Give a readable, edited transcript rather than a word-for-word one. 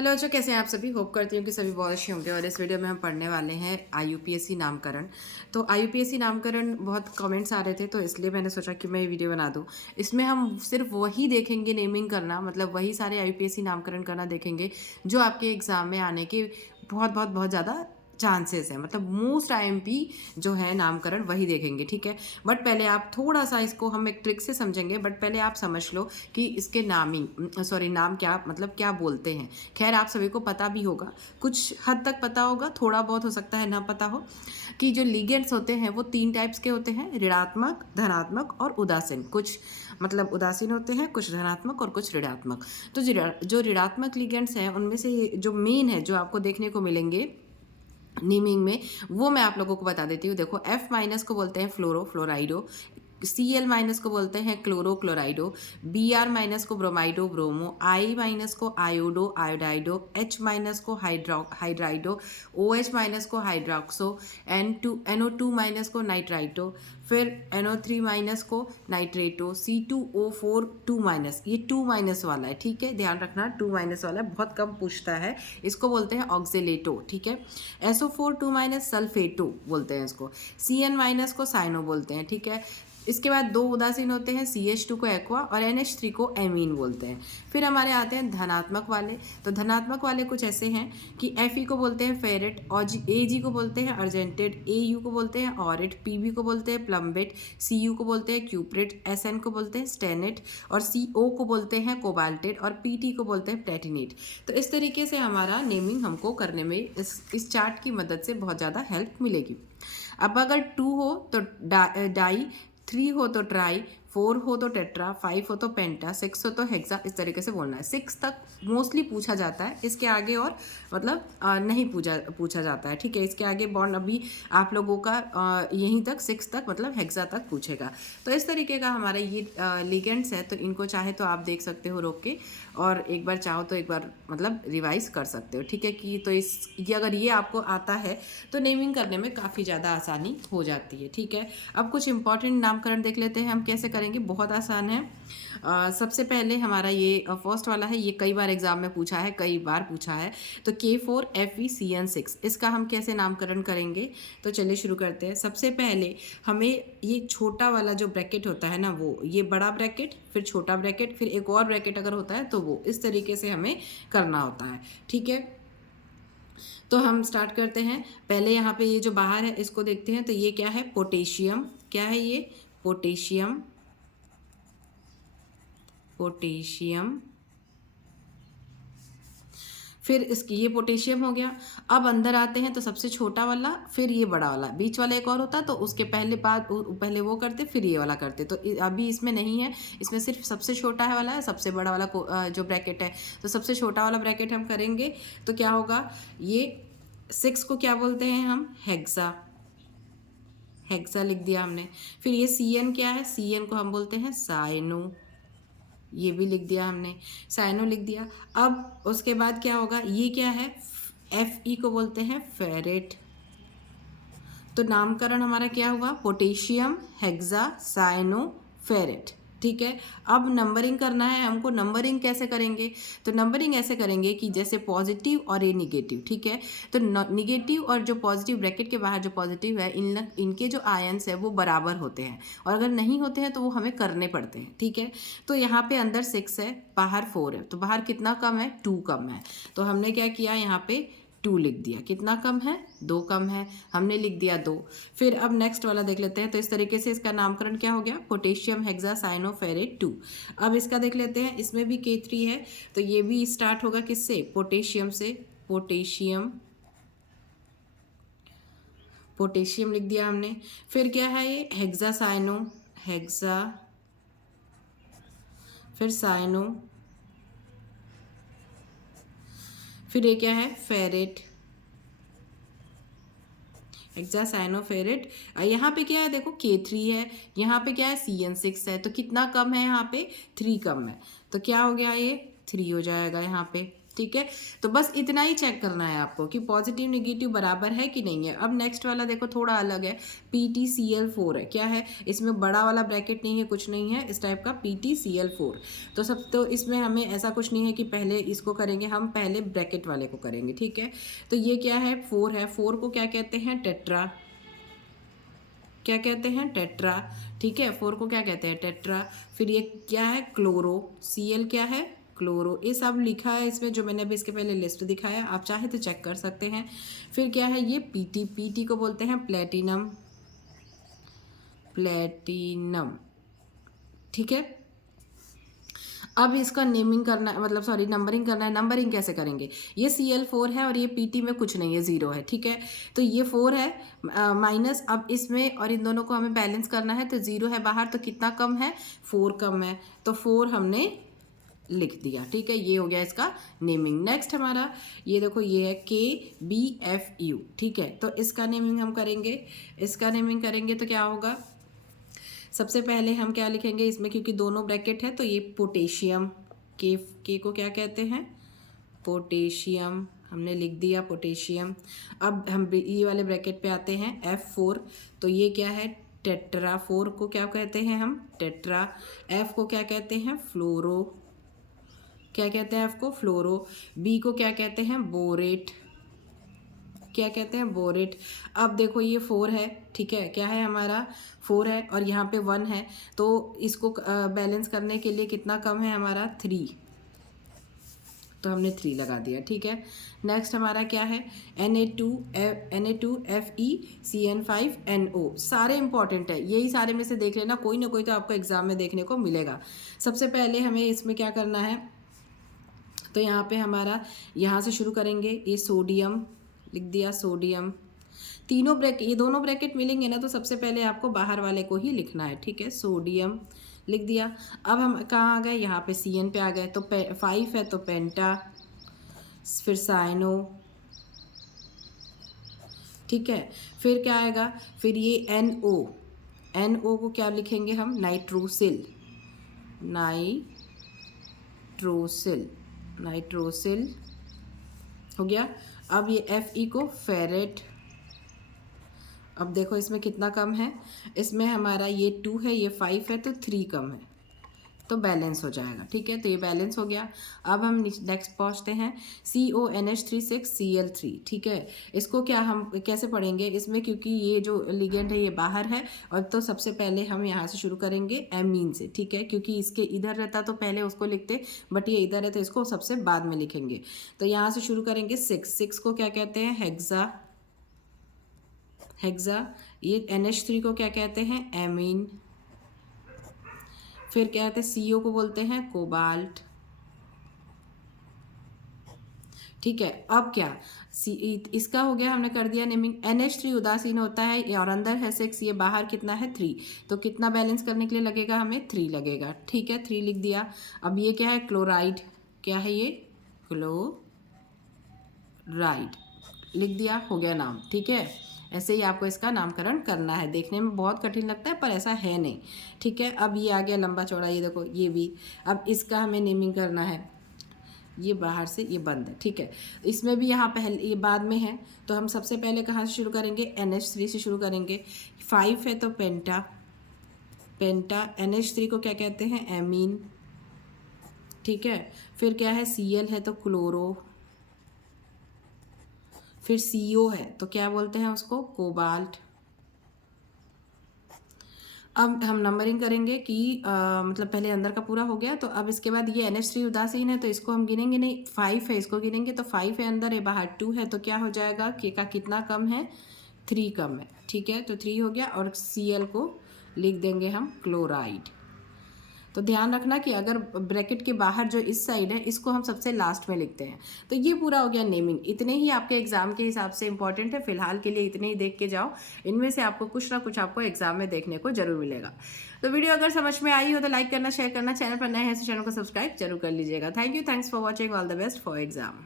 Hello बच्चों, कैसे हैं आप सभी। होप करती हूँ कि सभी बहुत अच्छे होंगे। और इस वीडियो में हम पढ़ने वाले हैं आईयूपीएससी नामकरण। तो आईयूपीएससी नामकरण बहुत कमेंट्स आ रहे थे, तो इसलिए मैंने सोचा कि मैं ये वीडियो बना दूँ। इसमें हम सिर्फ वही देखेंगे, नेमिंग करना, मतलब वही सारे आईयूपीएससी नामकरण करना देखेंगे जो आपके एग्ज़ाम में आने के बहुत बहुत बहुत ज़्यादा चांसेस है। मतलब मोस्ट आईएमपी जो है नामकरण वही देखेंगे, ठीक है। बट पहले आप थोड़ा सा इसको हम एक ट्रिक से समझेंगे। बट पहले आप समझ लो कि इसके नाम क्या, मतलब क्या बोलते हैं। खैर आप सभी को पता भी होगा, कुछ हद तक पता होगा, थोड़ा बहुत हो सकता है ना पता हो, कि जो लिगेंड्स होते हैं वो 3 टाइप्स के होते हैं: ऋणात्मक, धनात्मक और उदासीन। कुछ मतलब उदासीन होते हैं, कुछ धनात्मक और कुछ ऋणात्मक। तो जो ऋणात्मक लिगेंड्स हैं उनमें से जो मेन है, जो आपको देखने को मिलेंगे नेमिंग में, वो मैं आप लोगों को बता देती हूँ। देखो, F- को बोलते हैं फ्लोराइडो, Cl- को बोलते हैं क्लोराइडो, Br- को ब्रोमाइडो ब्रोमो, I- को आयोडाइडो, H- को हाइड्राइडो, OH- को हाइड्रोक्सो, NO2- को नाइट्राइटो, फिर NO3- को नाइट्रेटो, C2O4 2-, ये 2- वाला है, ठीक है, ध्यान रखना। 2- वाला बहुत कम पूछता है। इसको बोलते हैं ऑक्जेलेटो, ठीक है। SO4 2- सल्फेटो बोलते हैं इसको। CN- को साइनो बोलते हैं, ठीक है। इसके बाद 2 उदासीन होते हैं, CH2 को एक्वा और NH3 को एमीन बोलते हैं। फिर हमारे आते हैं धनात्मक वाले। तो धनात्मक वाले कुछ ऐसे हैं कि Fe को बोलते हैं फेरेट, और Ag को बोलते हैं अर्जेंटेड, Au को बोलते हैं ऑरिट, Pb को बोलते हैं प्लम्बेट, Cu को बोलते हैं क्यूप्रेट, Sn को बोलते हैं स्टेनेट, और Co को बोलते हैं कोबाल्टेट, और Pt को बोलते हैं प्लेटिनेट। तो इस तरीके से हमारा नेमिंग हमको करने में इस चार्ट की मदद से बहुत ज़्यादा हेल्प मिलेगी। अब अगर 2 हो तो डाई, 3 हो तो ट्राई, 4 हो तो टेट्रा, 5 हो तो पेंटा, 6 हो तो हेक्सा, इस तरीके से बोलना है। 6 तक मोस्टली पूछा जाता है, इसके आगे और मतलब नहीं पूछा जाता है, ठीक है। इसके आगे बॉन्ड अभी आप लोगों का यहीं तक 6 तक मतलब हेक्सा तक पूछेगा। तो इस तरीके का हमारा ये लिगेंड्स है। तो इनको चाहे तो आप देख सकते हो रोक के, और एक बार चाहो तो एक बार मतलब रिवाइज कर सकते हो, ठीक है। कि तो ये अगर ये आपको आता है तो नेमिंग करने में काफ़ी ज़्यादा आसानी हो जाती है, ठीक है। अब कुछ इंपॉर्टेंट नामकरण देख लेते हैं हम कैसे करेंगे। बहुत आसान है। सबसे पहले हमारा ये फर्स्ट वाला है, ये कई बार एग्जाम में पूछा है, कई बार पूछा है। तो K4FeCN6, इसका हम कैसे नामकरण करेंगे। तो चलिए शुरू करते हैं। सबसे पहले हमें ये छोटा वाला जो ब्रैकेट होता है ना, वो ये बड़ा ब्रैकेट, फिर छोटा ब्रैकेट, फिर एक और ब्रैकेट अगर होता है तो वो इस तरीके से हमें करना होता है, ठीक है। तो हम स्टार्ट करते हैं। पहले यहाँ पे ये जो बाहर है इसको देखते हैं। तो ये क्या है, पोटेशियम। क्या है ये, पोटेशियम, पोटेशियम। फिर इसकी ये पोटेशियम हो गया। अब अंदर आते हैं तो सबसे छोटा वाला, फिर ये बड़ा वाला, बीच वाला एक और होता तो उसके पहले वो करते, फिर ये वाला करते। तो अभी इसमें नहीं है, इसमें सिर्फ सबसे छोटा है वाला है, सबसे बड़ा वाला जो ब्रैकेट है। तो सबसे छोटा वाला ब्रैकेट हम करेंगे तो क्या होगा, ये 6 को क्या बोलते हैं हम, हेक्सा। हेक्सा लिख दिया हमने। फिर ये CN क्या है, CN को हम बोलते हैं साइनो, ये भी लिख दिया हमने, साइनो लिख दिया। अब उसके बाद क्या होगा, ये क्या है, Fe को बोलते हैं फेरेट। तो नामकरण हमारा क्या हुआ, पोटेशियम, हेक्सा, साइनो, फेरेट, ठीक है। अब नंबरिंग करना है हमको। नंबरिंग कैसे करेंगे, तो नंबरिंग ऐसे करेंगे कि जैसे पॉजिटिव और ये निगेटिव, ठीक है। तो निगेटिव और जो पॉजिटिव, ब्रैकेट के बाहर जो पॉजिटिव है, इनके जो आयंस है वो बराबर होते हैं, और अगर नहीं होते हैं तो वो हमें करने पड़ते हैं, ठीक है। तो यहाँ पे अंदर 6 है, बाहर 4 है, तो बाहर कितना कम है, 2 कम है। तो हमने क्या किया, यहाँ पे 2 लिख दिया। कितना कम है, 2 कम है, हमने लिख दिया 2। फिर अब नेक्स्ट वाला देख लेते हैं। तो इस तरीके से इसका नामकरण क्या हो गया, पोटेशियम हेक्सा साइनो फेरेट 2। अब इसका देख लेते हैं, इसमें भी K3 है। तो ये भी स्टार्ट होगा किससे, पोटेशियम से। पोटेशियम, पोटेशियम लिख दिया हमने। फिर क्या है ये, हेक्सा साइनो, हेक्सा, फिर साइनो, फिर ये क्या है, फेरेट, हेक्सासाइनोफेरेट। यहाँ पे क्या है, देखो K3 है, यहाँ पे क्या है, CN6 है। तो कितना कम है यहाँ पे, 3 कम है। तो क्या हो गया, ये 3 हो जाएगा यहाँ पे, ठीक है। तो बस इतना ही चेक करना है आपको कि पॉजिटिव नेगेटिव बराबर है कि नहीं है। अब नेक्स्ट वाला देखो थोड़ा अलग है, PTCl4 है। क्या है इसमें, बड़ा वाला ब्रैकेट नहीं है, कुछ नहीं है इस टाइप का, PTCl4। तो इसमें हमें ऐसा कुछ नहीं है कि पहले इसको करेंगे, हम पहले ब्रैकेट वाले को करेंगे, ठीक है। तो ये क्या है, 4 है। 4 को क्या कहते हैं, टेट्रा। क्या कहते हैं, टेट्रा, ठीक है। 4 को क्या कहते हैं, टेट्रा। फिर ये क्या है, क्लोरो, Cl क्या है, क्लोरो। ये सब लिखा है इसमें, जो मैंने अभी इसके पहले लिस्ट दिखाया, आप चाहे तो चेक कर सकते हैं। फिर क्या है, ये पीटी को बोलते हैं प्लेटिनम, प्लेटिनम, ठीक है। अब इसका नेमिंग करना, मतलब सॉरी नंबरिंग करना है। नंबरिंग कैसे करेंगे, ये Cl4 है और ये PT में कुछ नहीं है, 0 है, ठीक है। तो ये 4 है माइनस, अब इसमें और इन दोनों को हमें बैलेंस करना है, तो 0 है बाहर, तो कितना कम है, 4 कम है, तो 4 हमने लिख दिया, ठीक है। ये हो गया इसका नेमिंग। नेक्स्ट हमारा ये देखो, ये है KBFU, ठीक है। तो इसका नेमिंग हम करेंगे, इसका नेमिंग करेंगे तो क्या होगा, सबसे पहले हम क्या लिखेंगे इसमें, क्योंकि दोनों ब्रैकेट है, तो ये पोटेशियम, के को क्या कहते हैं, पोटेशियम, हमने लिख दिया पोटेशियम। अब हम ये वाले ब्रैकेट पे आते हैं, F4, तो ये क्या है, टेट्रा। 4 को क्या कहते हैं हम, टेट्रा। F को क्या कहते हैं, फ्लोरो, क्या कहते हैं F को, फ्लोरो। B को क्या कहते हैं, बोरेट, क्या कहते हैं, बोरेट। अब देखो ये 4 है, ठीक है, क्या है हमारा 4 है और यहाँ पे 1 है, तो इसको बैलेंस करने के लिए कितना कम है हमारा, 3, तो हमने 3 लगा दिया, ठीक है। नेक्स्ट हमारा क्या है, Na2FeCN5NO, सारे इंपॉर्टेंट है, यही सारे में से देख लेना, कोई ना कोई तो आपको एग्जाम में देखने को मिलेगा। सबसे पहले हमें इसमें क्या करना है, तो यहाँ पे हमारा, यहाँ से शुरू करेंगे, ये सोडियम लिख दिया, सोडियम। तीनों ब्रैकेट, ये दोनों ब्रैकेट मिलेंगे ना, तो सबसे पहले आपको बाहर वाले को ही लिखना है, ठीक है, सोडियम लिख दिया। अब हम कहाँ आ गए, यहाँ पे CN पे आ गए, तो 5 है तो पेंटा, फिर साइनो, ठीक है। फिर क्या आएगा, फिर ये NO, NO को क्या लिखेंगे हम, नाइट्रोसिल, नाइट्रोसिल, नाइट्रोसिल हो गया। अब ये Fe को फेरेट। अब देखो इसमें कितना कम है, इसमें हमारा ये 2 है, ये 5 है, तो 3 कम है, तो बैलेंस हो जाएगा, ठीक है। तो ये बैलेंस हो गया। अब हम नेक्स्ट पहुंचते हैं, CONH36Cl3, ठीक है। इसको क्या हम कैसे पढ़ेंगे इसमें, क्योंकि ये जो लिगेंड है ये बाहर है, और तो सबसे पहले हम यहाँ से शुरू करेंगे एमीन से, ठीक है, क्योंकि इसके इधर रहता तो पहले उसको लिखते, बट ये इधर है तो इसको सबसे बाद में लिखेंगे। तो यहाँ से शुरू करेंगे 6 को क्या कहते हैं, हेक्सा, हेक्सा। ये NH3 को क्या कहते हैं, एमीन। फिर क्या कहते हैं, CO को बोलते हैं कोबाल्ट, ठीक है। अब क्या, इसका हो गया, हमने कर दिया नेमिंग। NH3 उदासीन होता है और अंदर है 6, ये बाहर कितना है, 3, तो कितना बैलेंस करने के लिए लगेगा हमें, 3 लगेगा, ठीक है, 3 लिख दिया। अब ये क्या है, क्लोराइड, क्या है ये, क्लोराइड लिख दिया, हो गया नाम, ठीक है। ऐसे ही आपको इसका नामकरण करना है, देखने में बहुत कठिन लगता है पर ऐसा है नहीं, ठीक है। अब ये आ गया लंबा चौड़ा, ये देखो ये भी, अब इसका हमें नेमिंग करना है, ये बाहर से ये बंद है, ठीक है। इसमें भी यहाँ पहले, ये बाद में है, तो हम सबसे पहले कहाँ से शुरू करेंगे, NH3 से शुरू करेंगे। 5 है तो पेंटा, पेंटा। NH3 को क्या कहते हैं, एमीन, ठीक है। फिर क्या है, Cl है तो क्लोरो, फिर CO है तो क्या बोलते हैं उसको, कोबाल्ट। अब हम नंबरिंग करेंगे कि मतलब पहले अंदर का पूरा हो गया, तो अब इसके बाद ये NH3 उदासीन है तो इसको हम गिनेंगे नहीं, 5 है इसको गिनेंगे, तो 5 है अंदर, है बाहर 2 है, तो क्या हो जाएगा, के का कितना कम है, 3 कम है, ठीक है। तो 3 हो गया, और Cl को लिख देंगे हम क्लोराइड। तो ध्यान रखना कि अगर ब्रैकेट के बाहर जो इस साइड है इसको हम सबसे लास्ट में लिखते हैं। तो ये पूरा हो गया नेमिंग। इतने ही आपके एग्जाम के हिसाब से इंपॉर्टेंट है, फिलहाल के लिए इतने ही देख के जाओ, इनमें से आपको कुछ ना कुछ आपको एग्जाम में देखने को जरूर मिलेगा। तो वीडियो अगर समझ में आई हो तो लाइक करना, शेयर करना, चैनल पर नए हैं तो चैनल को सब्सक्राइब जरूर कर लीजिएगा। Thank you, thanks for watching, all the best for exam.